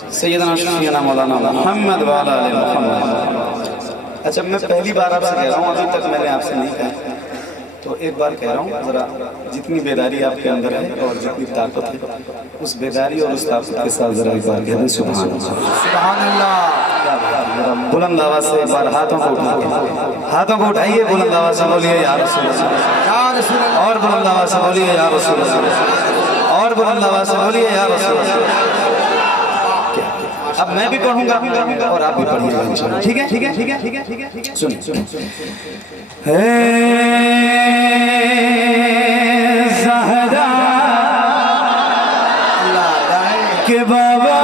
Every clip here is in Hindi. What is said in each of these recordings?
सैयदना शफीना मौलाना मोहम्मद वाला आले मोहम्मद। अच्छा, मैं पहली बार आपसे कह रहा हूँ, अभी तक मैंने आपसे नहीं कहा, तो एक बार कह रहा हूँ, ज़रा जितनी बेदारी आपके अंदर है और जितनी ताकत है, उस बेदारी और उस ताकत के साथ ज़रा एक बार कह दें सुभान अल्लाह। बुलंद आवाज़ से एक बार हाथों को उठाइए, बुलंद आवाज़ से बोलिए या रसूल अल्लाह, और बुलंद आवाज़ से बोलिए या रसूल अल्लाह, और बुलंद आवाज़ से बोलिए या रसूल अल्लाह। अब मैं भी पढ़ूंगा और आप भी पढ़िएगा इंशाअल्लाह, ठीक है? ठीक है, ठीक है, ठीक है, ठीक है, ठीक है। सुनिए ज़हरा के बाबा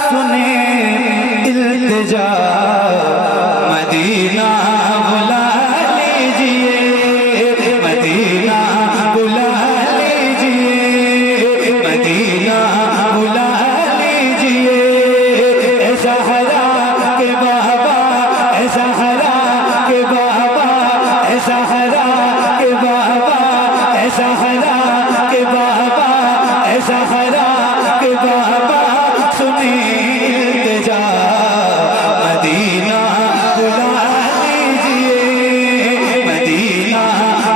सुने इल्तिजा, मदीना बुला लीजिए, मदीना बुला लीजिए, मदीना बुला लीजिए। ज़हरा के बाबा, ज़हरा के बाबा, ज़हरा के बाबा, ज़हरा के बाबा, ज़हरा के बाबा सुने इल्तिजा, मदीना बुला लीजिए, मदीना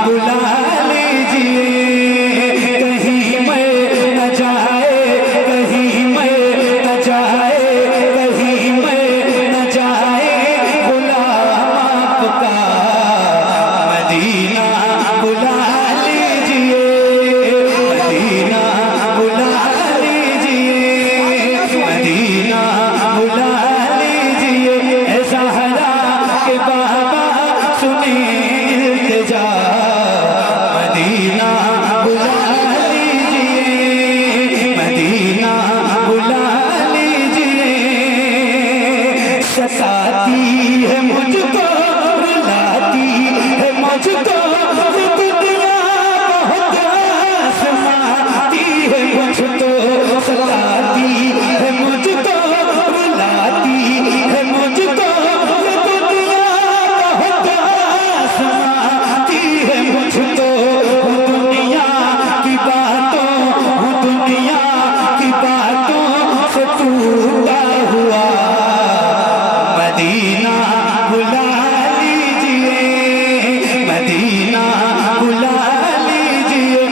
बुला लीजिए। कहीं मैं न जाए, कहीं मैं न जाए, कहीं मैं न जाए गुलाम आपका, मदीना बुला लीजिए, मदीना बुला लीजिए, मदीना बुला लीजिए। ज़हरा के बाबा सुने इल्तिजा, मदीना बुला लीजिए, मदीना बुला लीजिए। सताती है मुझको, रुलाती है मुझको, दुनिया बहुत आज़माती है मुझको, सताती है मुझको, रुलाती है मुझको, दुनिया बहुत आज़माती है मुझको। दुनिया की बातों, दुनिया की बातों से टूटा हुआ, मदीना बुला लीजिए, मदीना बुला लीजिए।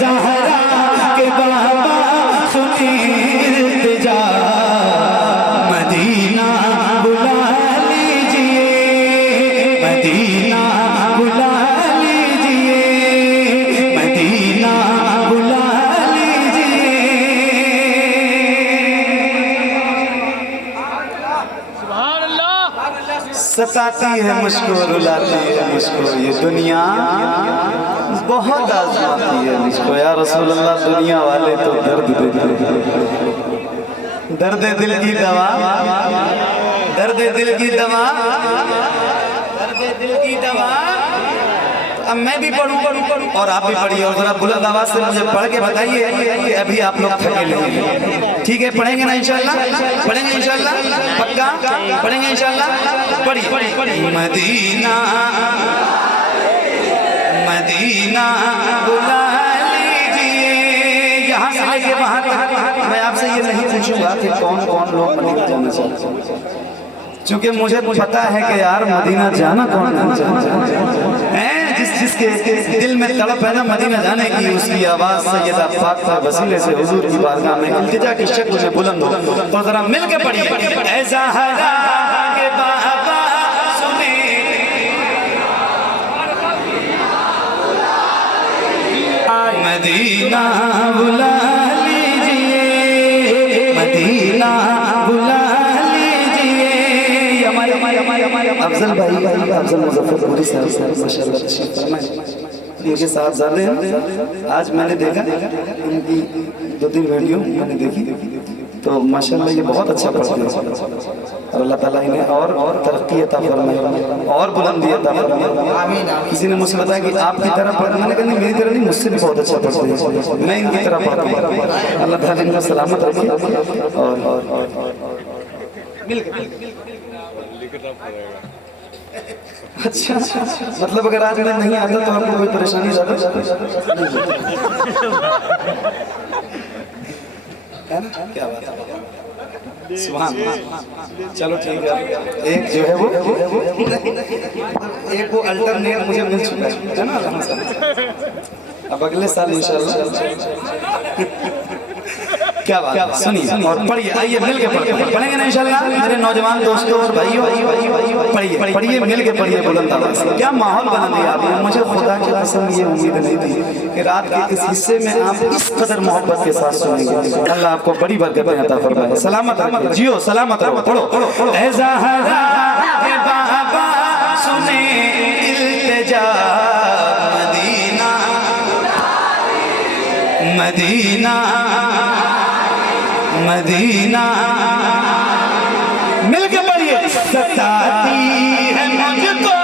ज़हरा के बाबा सुने इल्तिजा, मदीना बुला लीजिए, मदीना बुला लीजिए, मदीना बुला लीजिए। सताती है मुझको, रुलाती है मुझको ये दुनिया, बहुत आज़माती है मुझको। या रसूल अल्लाह, दुनिया वाले तो दर्द देते, दर्द दिल की दवा, दर्द दिल की दवा, दर्द दिल की दवा। अब मैं भी पढ़ूं और आप भी पढ़िए, और जरा बुलंद आवाज से मुझे पढ़ के बताइए कि अभी आप लोग थके नहीं। ठीक है, पढ़ेंगे ना इंशाअल्लाह? पढ़ेंगे इंशाअल्लाह? पक्का पढ़ेंगे इंशाअल्लाह? पढ़िए। मदीना मदीना बुला लीजिए। यहाँ से लेके वहाँ तक मैं आपसे ये नहीं पूछूंगा कि कौन कौन लोग मदीना जाना चाहते हैं, क्योंकि मुझे पता है कि यार मदीना जाना कौन है। जिसके दिल में तड़प है ना मदीना जाने की, उसकी आवाज़ सैयदा पाक का वसीले से हुजूर की बारगाह में इल्तिजा की शक्ल में बुलंद हो। तो जरा मिल के पढ़िए, ऐ ज़हरा के बाबा सुने, मदीना बुला लीजिए, मदीना बुला लीजिए। हमारे अफजल भाई, अफजल मुजफ्फरपुरी साहब माशाल्लाह उनके साहबजादे हैं। आज मैंने देखा उनकी 2-3 वीडियो मैंने देखी, तो माशाल्लाह ये बहुत अच्छा पढ़ते हैं और अल्लाह ताला इन्हें और तरक्की अता फरमाए और बुलंदी अता फरमाए। किसी ने मुझसे बताया कि आपकी तरह पढ़, मैंने कहा नहीं, मेरी तरह नहीं, मुझसे भी बहुत अच्छा पढ़ते हैं, मैं इनकी तरह पढ़ता हूँ। अल्लाह ताला इनको सलामत रखे और अच्छा, मतलब अगर आज मैं नहीं आता तो आपको कोई परेशानी ज़्यादा है ना? क्या बात है, सुभान अल्लाह। चलो ठीक है, एक जो है वो एक वो अल्टरनेट मुझे मिल चुका है ना। अब अगले साल इंशाल्लाह क्या बात है, सुनिए और पढ़िए, आइए मिल के पढ़ेंगे ना इंशाल्लाह। मेरे नौजवान दोस्तों और भाइयों, पढ़िए पढ़िए, मिल के पढ़िए बुलंद आवाज़ से। क्या माहौल बना दिया आपने, मुझे खुदा की कसम ये उम्मीद नहीं थी कि रात के इस हिस्से में आप इस कदर मोहब्बत के साथ सुनेंगे। अल्लाह आपको बड़ी बरकतें अता फरमाए, सलामत रहे, जियो सलामत रहो। पढ़ो, ऐ ज़हरा के बाबा सुने इल्तिजा, मदीना मदीना मदीना, मिलके पढ़िए। सताती है मुझको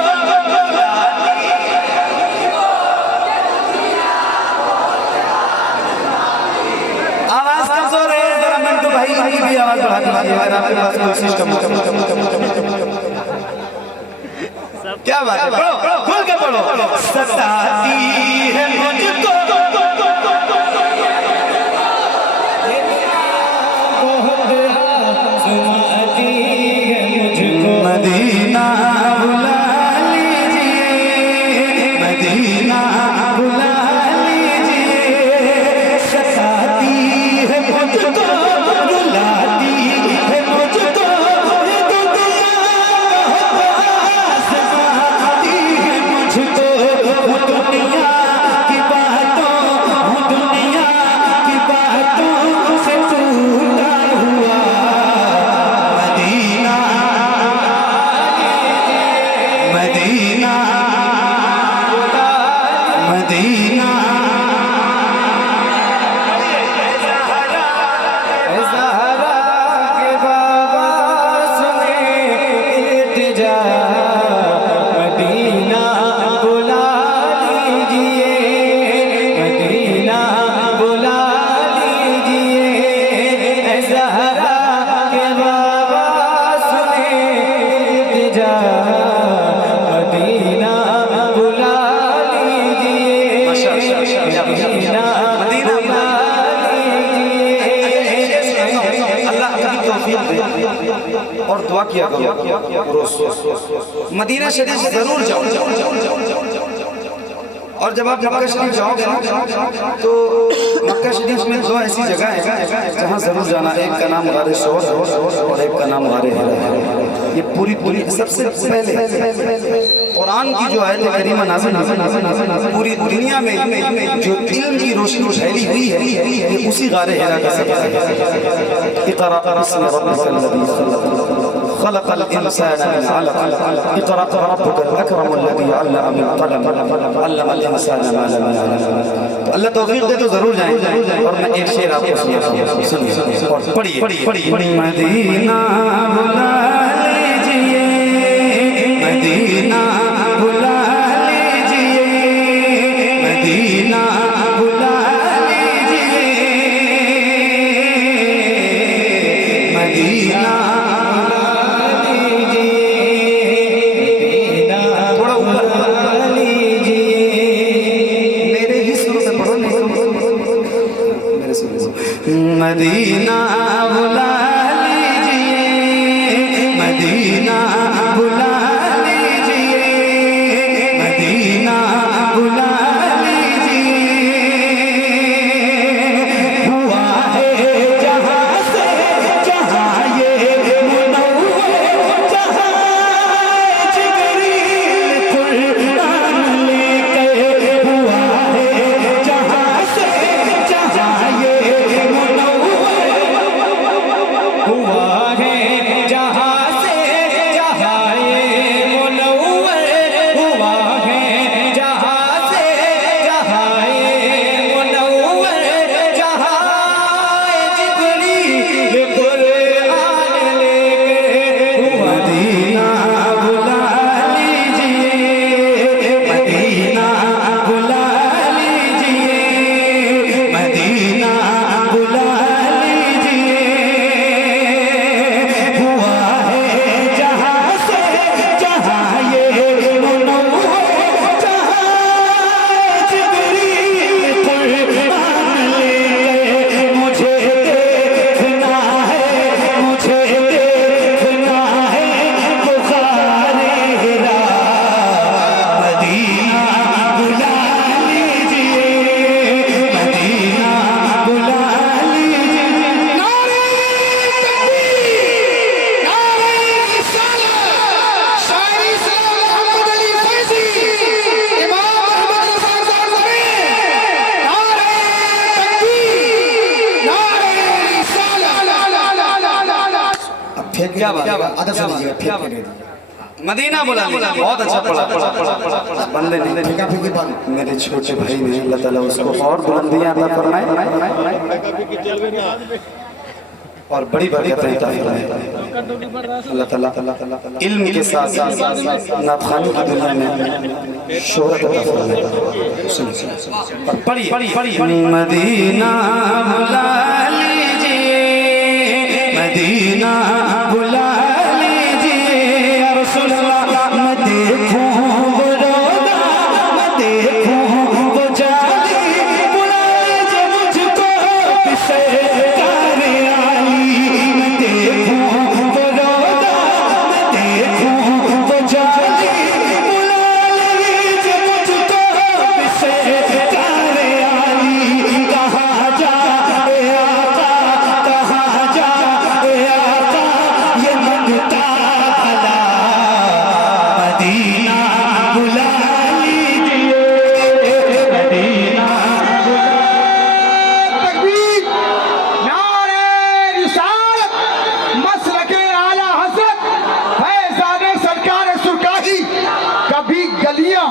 आवाज कमजोर है, जरा मंटू भाई की भी आवाज बढ़ा दीजिए अगर आपके पास कोई सिस्टम हो। क्या बात है, पढ़ो खुल के पढ़ो। सताती है मुझको मदीना बुला लीजिए, मदीना बुला लीजिए। सताती है मुझको, बुलाती है मुझको, ये दुनिया सताती है मुझको। दुनिया की बातों, दुनिया की बातों से टूटा हुआ मदीना मदीना मदीना। ज़हरा के बाबा सुने इल्तिजा, मदीना बुला लीजिए, मदीना बुला लीजिए। ज़हरा के बाबा सुने इल्तिजा, मदीना बुला लीजिए, मदीना बुला लीजिए। अल्लाह की तौफीक दे और दुआ किया करो रोज। मदीना शरीफ जरूर जाओ, और जब आप मक्का शरीफ जाओगे ना तो मक्का शरीफ में दो ऐसी जगह है जहाँ जरूर जाना। एक का नाम गारे शोर और एक का नाम गारे हिरा है। ये पूरी सबसे पहले कुरान की जो आयत करीमा नाज़िल पूरी दुनिया में जो इल्म की रोशनी फैली हुई है ये उसी गारे हिरा का सबब है। इक़रा बिस्मि रब्बिकल लज़ी खलक़ल इंसान मिन अलक़, इक़रा रब्बुकल अकरम लज़ी अल्लम बिल क़लम, अल्लमल इंसान मा लम यअलम। तो अल्लाह तौफीक दे तो जरूर जाएं। और मैं एक शेर आपको सुनाऊंगा, और पढ़िए। मदीना बुला लीजिए, मदीना बुला लीजिए, मदीना बुला लीजिए, मदीना बुला लीजिए, थोड़ा ऊपर बुला लीजिए। मेरे ही सुर से पढ़ो, मेरे सुर से। मदीना बुला लीजिए, मदीना बुला लीजिए, मदीना बुला लीजिए। हुआ है जहाँ से जहाँ ये मुनव्वर, जहाँ जिगरी कुर्बान लेके। हुआ है जहाँ से जहाँ ये मुनव्वर, क्या बात, अदब से लीजिएगा, फेंक के नहीं दीजिएगा। मदीना बुला लिया, बहुत अच्छा पढ़ा बंदे ने। फेंका फेंकी बंद। मेरे छोटे भाई ने अल्लाह ताला उसको और बुलंदियां अता फरमाए और बड़ी बरकतें अता फरमाए। अल्लाह ताला इल्म के साथ नातखानी की दुनिया में शोहरत अता फरमाए। पढ़िए मदीना बुला लीजिए, मदीना बुला लीजिए या रसूल अल्लाह। मैं देखूं वो रोज़ा, मैं देखूं वो जाली, बुला लीजिए मुझको किसे कारी आली। मैं देखूं वो रोज़ा, मैं देखूं वो जाली, बुला लीजिए मुझको किसे कारी आली। कहाँ जाए आका, कहाँ जाए आका, ये मंगता भला मदीना बुला लीजिए, मदीना तकबीर, नारे रिसालत, मसलके आला हज़रत फैज़ाने सरकार सुरकाही। कभी गलियां,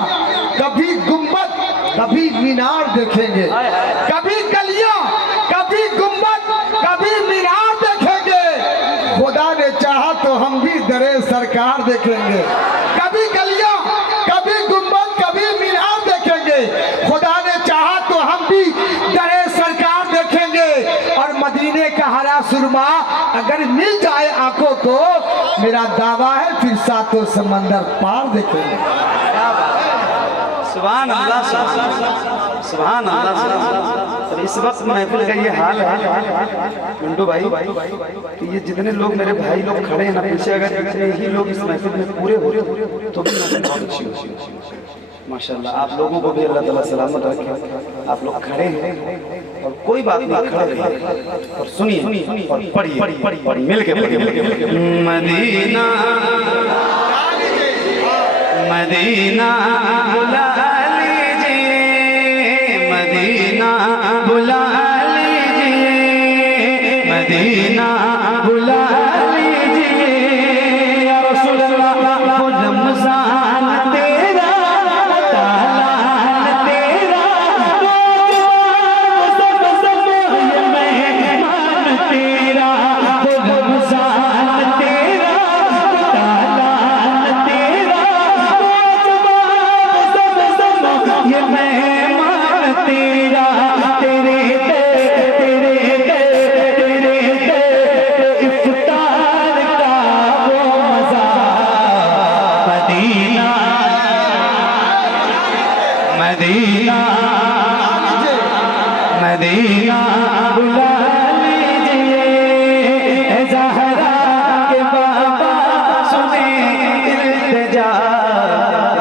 कभी गुंबद, कभी मीनार देखेंगे। कभी गलियां, कभी गुंबद, कभी मीनार देखेंगे। खुदा ने चाहा तो हम भी दरे सरकार देखेंगे। कभी गलियां, कभी गुंबद, कभी मीनार देखेंगे। खुदा ने चाहा तो हम भी दरे सरकार देखेंगे। और मदीने का हरा सुरमा अगर मिल जाए आंखों को, मेरा दावा है फिर सातों समंदर पार देखेंगे। सुभान अल्लाह, सुभान अल्लाह। इस वक्त महफिल का ये हाल है मंडू भाई कि ये जितने लोग मेरे भाई लोग खड़े हैं ना पीछे, अगर जितने ही लोग इस महफिल में पूरे हो रहे तो भी महफिल बहुत अच्छी होगी माशाल्लाह। आप लोगों को भी अल्लाह ताला सलामत रखे। आप लोग खड़े हैं और कोई बात नहीं, खड़े रहिए और सुनिए और पढ़िए मिल के मदीना मदीना बुला लीजिए, मदीना बुला लीजिए, मदीना बुला लीजिए या रसूल अल्लाह। वो रमज़ान तेरा, तालान तेरा, ये मेहमान तेरा। वो रमज़ान तेरा, तालान तेरा, ये मेहमान तेरा। तेरे इफ्तार का वो मजा, मदीना मदीना मदीना बुला लीजिए। ए ज़हरा के बाबा सुने इल्तिजा,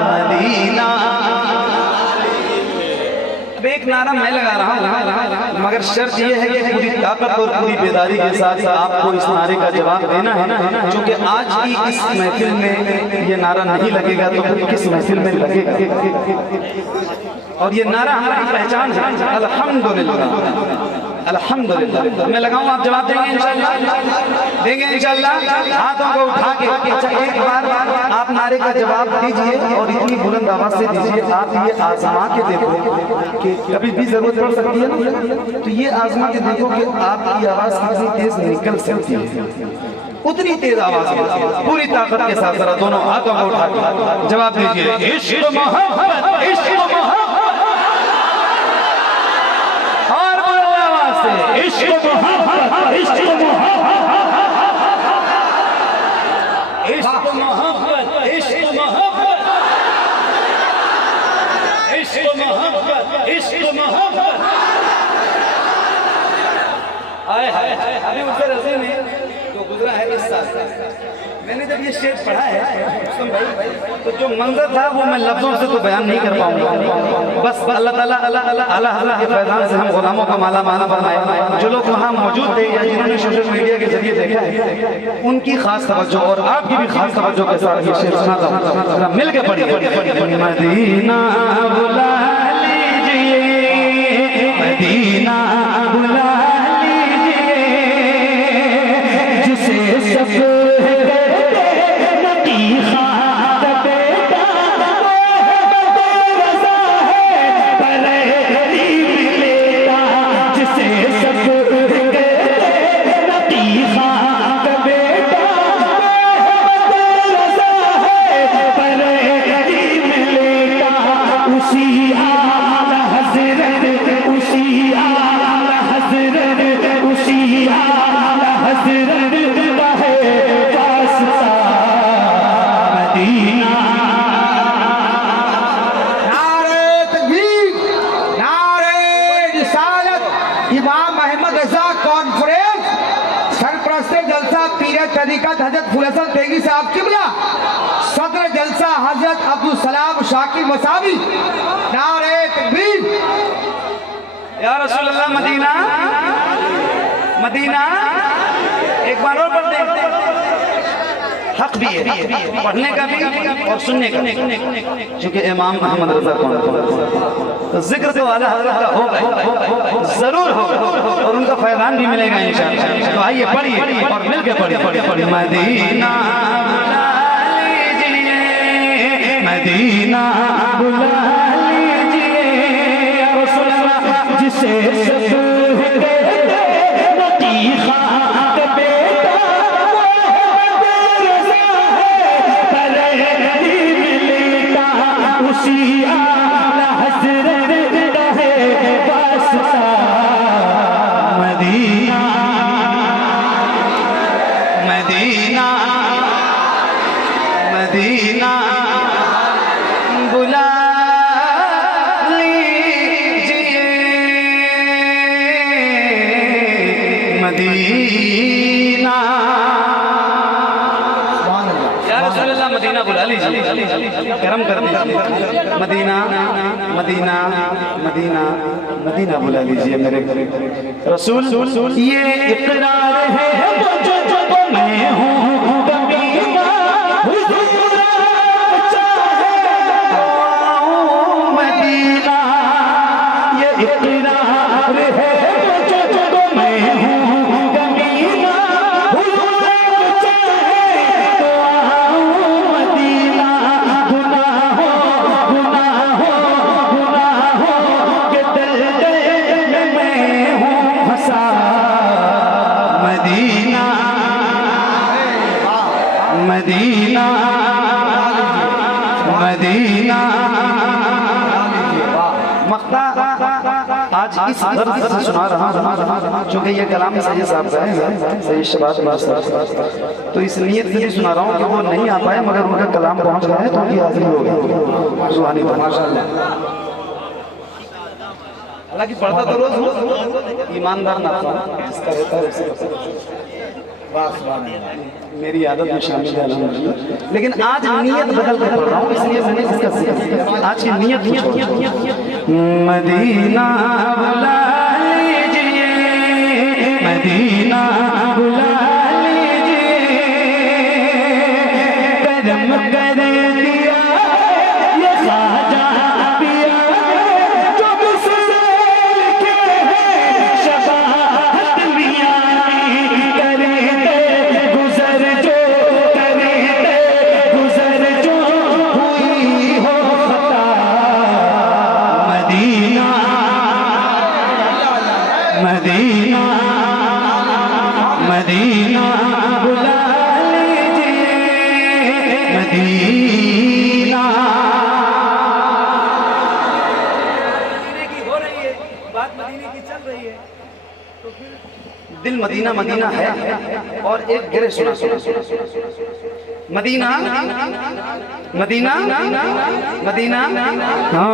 मदीना। अब एक नारा मैं लगा रहा हूँ, मगर शर्त ये है कि पूरी ताकत और पूरी बेदारी के साथ आपको इस नारे का जवाब देना है। क्योंकि आज की इस महफिल में ये नारा नहीं लगेगा तो फिर किस महफिल में लगेगा। और ये नारा हमारी पहचान है, अल्हम्दुलिल्लाह अल्हम्दुलिल्लाह। मैं लगाऊं, आप जवाब देंगे इंशाल्लाह, देंगे इंशाल्लाह। हाथों को उठा के अच्छा एक बार आप नारे का जवाब दीजिए और इतनी बुलंद आवाज से दीजिए। आप ये आजमा के देखो कि कभी भी जरूरत पड़ सकती है ना, तो ये आजमा के देखो कि आपकी आवाज कितनी तेज निकल सकती है। उतनी तेज आवाज में पूरी ताकत के साथ जरा दोनों हाथों को उठा के जवाब दीजिए। इश्क मोहब्बत, इश्क मोहब्बत, और बुलंद आवाज से इश्क मोहब्बत, इश्क मोहब्बत, इश्क मोहब्बत, इश्क मोहब्बत, इश्क मोहब्बत, इश्क मोहब्बत। हाय हाय हाय, अभी उससे रज़ी नहीं जो गुजरा है इस साल। मैंने जब ये शेर पढ़ा है उसमें भाई तो जो मंजर था वो मैं लफ्जों से तो बयान नहीं कर पाऊंगा। बस अल्लाह ताला अल्लाह के फैज़ान से हम गुलामों का माला माला बनाए। जो लोग वहाँ मौजूद थे या जिन्होंने सोशल मीडिया के जरिए देखा है, उनकी खास तवज्जो और आपकी भी खास तवज्जो के साथ ये शेर सुनाता हूँ, जरा मिल के पढ़िए। मदीना बुला लीजिए, मदीना बुला लीजिए, जिसे सब उसी आला हज़रत का है वास्ता मदीना। नारे तकबीर, नारे रिसालत। इमाम अहमद रजा कॉन्फ्रेंस, सरपरस्ते जलसा पीर तरीक़त हजरत फूल हसन तेगी साहब किबला, सदर जलसा हजरत अब्दुल सलाम शाकिर मसावी। नारे तकबीर। या रसूल अल्लाह मदीना मदीना। एक बार और पढ़ दे, हक भी है पढ़ने का भी और सुनने का, क्योंकि इमाम अहमद रजा कौन तो जिक्र तो वाला हजरत का होगा, जरूर होगा और उनका फैजान भी मिलेगा इंशाअल्लाह। तो आइए पढ़िए और मिलकर पढ़िए। मदीना मदीना बुला लीजिए या रसूल अल्लाह, जिसे सब कहते खाक बेटा उसी आला हज़रत का है वास्ता मदीना मदीना मदीना बुला लीजिए मदीना। या रसूल अल्लाह मदीना बुला लीजिए, करम कर दीजिए। मदीना मदीना मदीना मदीना बुला लीजिए मेरे रसूल। ये इकरार है मुझको मैं हूँ कमीना, हुजूर चाहे मदीना। ये इकरार है मुझको मैं हूँ कमीना, हुजूर चाहे तो आऊं मदीना। गुनाहों के दलदल में मैं हूँ फंसा मदीना मदीना मदीना। मक्ता आज इस दर्द से सुना रहा हूँ, क्योंकि ये कलाम सही साहब का है, सही शबात मास्टर, तो इस नीयत से भी सुना रहा हूँ कि वो नहीं आ पाए मगर उनका कलाम पहुँच गया है तो उनकी हाजिरी हो गई। सुहानी माशाअल्लाह। हालांकि पढ़ता तो रोज हूँ, ईमानदार ना जिसका रहता है उसे मेरी आदत में शामिल है अल्हम्दुलिल्लाह। लेकिन आज नियत बदल कर पढ़ रहा हूँ, इसलिए मैंने इसका जिक्र आज की नियत मदीना बुला लीजिए मदीना बुला लीजिए, करम कर दिया ये ख्वाजा पिया जो मुझसे लिखे हैं शबाहत मियां करे थे गुजर जो करे थे गुजर जो हुई हो खता मदीना मदीना मदीना बुला लीजिए मदीना। मदीने की हो रही है बात, मदीने की चल रही है तो फिर दिल मदीना मदीना है। और एक गिरे सुना मदीना मदीना मदीना। हाँ